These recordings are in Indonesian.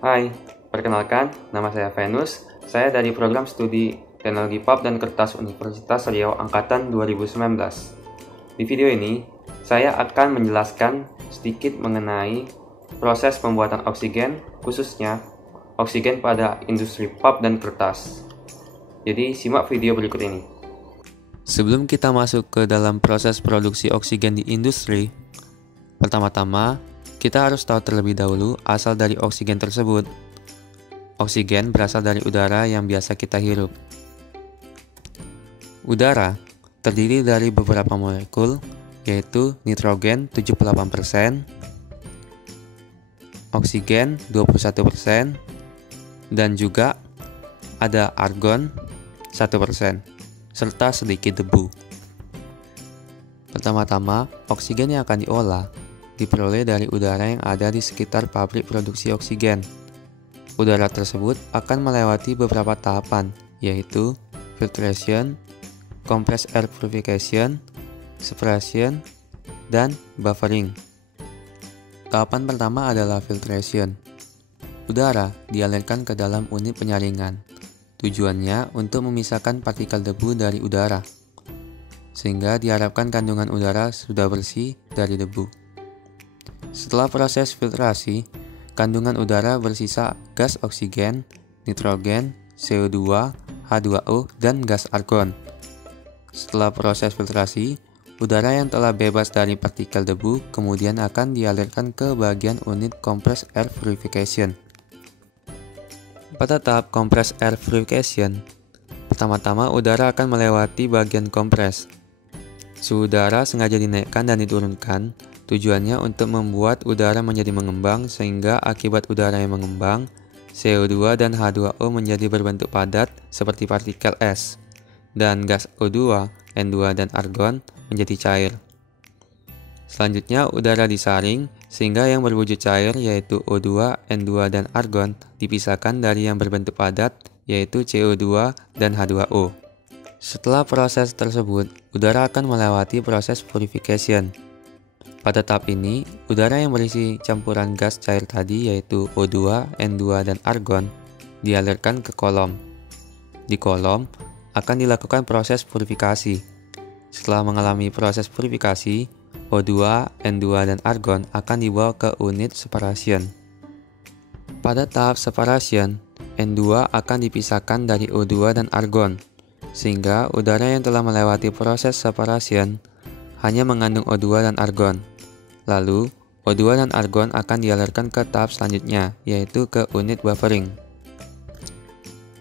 Hai, perkenalkan, nama saya Venus. Saya dari program studi Teknologi Pulp dan Kertas Universitas Riau Angkatan 2019. Di video ini, saya akan menjelaskan sedikit mengenai proses pembuatan oksigen, khususnya oksigen pada industri pulp dan kertas. Jadi, simak video berikut ini. Sebelum kita masuk ke dalam proses produksi oksigen di industri, pertama-tama kita harus tahu terlebih dahulu asal dari oksigen tersebut. Oksigen berasal dari udara yang biasa kita hirup. Udara terdiri dari beberapa molekul, yaitu nitrogen 78%, oksigen 21%, dan juga ada argon 1%, serta sedikit debu. Pertama-tama, oksigen yang akan diolah diperoleh dari udara yang ada di sekitar pabrik produksi oksigen. Udara tersebut akan melewati beberapa tahapan, yaitu filtration, compressed air purification, separation, dan buffering. Tahapan pertama adalah filtration. Udara dialirkan ke dalam unit penyaringan. Tujuannya untuk memisahkan partikel debu dari udara, sehingga diharapkan kandungan udara sudah bersih dari debu. Setelah proses filtrasi, kandungan udara bersisa gas oksigen, nitrogen, CO2, H2O, dan gas argon. Setelah proses filtrasi, udara yang telah bebas dari partikel debu kemudian akan dialirkan ke bagian unit compressed air purification. Pada tahap compressed air purification, pertama-tama udara akan melewati bagian kompres. Suhu udara sengaja dinaikkan dan diturunkan. Tujuannya untuk membuat udara menjadi mengembang sehingga akibat udara yang mengembang, CO2 dan H2O menjadi berbentuk padat seperti partikel es, dan gas O2, N2, dan argon menjadi cair. Selanjutnya udara disaring sehingga yang berwujud cair yaitu O2, N2, dan argon dipisahkan dari yang berbentuk padat yaitu CO2 dan H2O. Setelah proses tersebut, udara akan melewati proses purification. Pada tahap ini, udara yang berisi campuran gas cair tadi yaitu O2, N2, dan argon dialirkan ke kolom. Di kolom akan dilakukan proses purifikasi. Setelah mengalami proses purifikasi, O2, N2, dan argon akan dibawa ke unit separation. Pada tahap separation, N2 akan dipisahkan dari O2 dan argon, sehingga udara yang telah melewati proses separation hanya mengandung O2 dan argon. Lalu, O2 dan argon akan dialirkan ke tahap selanjutnya, yaitu ke unit buffering.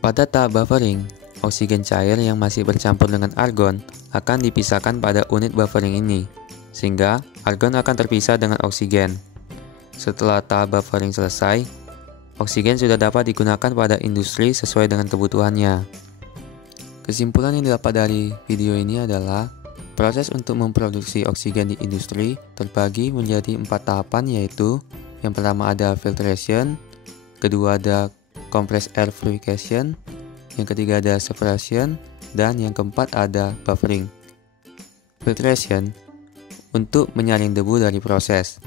Pada tahap buffering, oksigen cair yang masih bercampur dengan argon akan dipisahkan pada unit buffering ini, sehingga argon akan terpisah dengan oksigen. Setelah tahap buffering selesai, oksigen sudah dapat digunakan pada industri sesuai dengan kebutuhannya. Kesimpulan yang didapat dari video ini adalah proses untuk memproduksi oksigen di industri terbagi menjadi 4 tahapan, yaitu yang pertama ada filtration, kedua ada compressed air purification, yang ketiga ada separation, dan yang keempat ada buffering. Filtration untuk menyaring debu dari proses,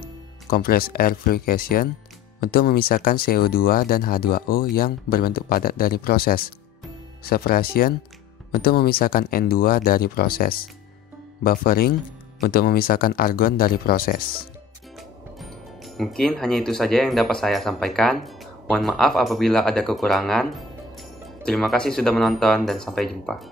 compressed air purification untuk memisahkan CO2 dan H2O yang berbentuk padat dari proses, separation untuk memisahkan N2 dari proses, buffering untuk memisahkan argon dari proses. Mungkin hanya itu saja yang dapat saya sampaikan. Mohon maaf apabila ada kekurangan. Terima kasih sudah menonton dan sampai jumpa.